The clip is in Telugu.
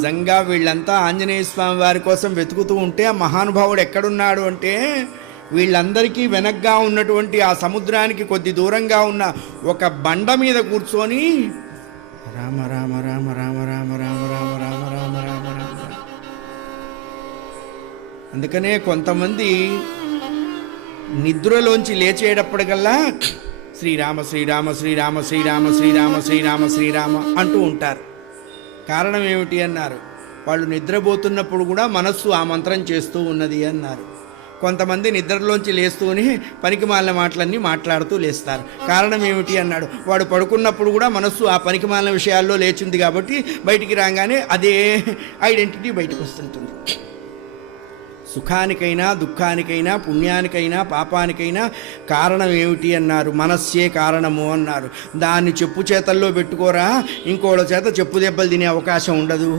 నిజంగా వీళ్ళంతా ఆంజనేయ స్వామి వారి కోసం వెతుకుతూ ఉంటే ఆ మహానుభావుడు ఎక్కడున్నాడు అంటే వీళ్ళందరికీ వెనగ్గా ఉన్నటువంటి ఆ సముద్రానికి కొద్ది దూరంగా ఉన్న ఒక బండ మీద కూర్చొని రామ రామ రామ రామ రామ రామ రామ రామ రామ రామ రామ. అందుకనే కొంతమంది నిద్రలోంచి లేచేటప్పటికల్లా శ్రీరామ శ్రీరామ శ్రీరామ శ్రీరామ శ్రీరామ శ్రీరామ శ్రీరామ అంటూ ఉంటారు. కారణం ఏమిటి అన్నారు, వాళ్ళు నిద్రపోతున్నప్పుడు కూడా మనస్సు ఆ మంత్రం చేస్తూ ఉన్నది అన్నారు. కొంతమంది నిద్రలోంచి లేస్తూనే పనికిమాలిన మాటలన్నీ మాట్లాడుతూ లేస్తారు. కారణం ఏమిటి అన్నాడు, వాడు పడుకున్నప్పుడు కూడా మనస్సు ఆ పనికిమాలిన విషయాల్లో లేచింది కాబట్టి బయటికి రాగానే అదే ఐడెంటిటీ బయటకు వస్తుంటుంది. సుఖానికైనా దుఃఖానికైనా పుణ్యానికైనా పాపానికైనా కారణం ఏమిటి అన్నారు, మనస్సే కారణము అన్నారు. దాన్ని చెప్పు చేతల్లో పెట్టుకోరా, ఇంకోళ్ళ చేత చెప్పు దెబ్బలు తినే అవకాశం ఉండదు.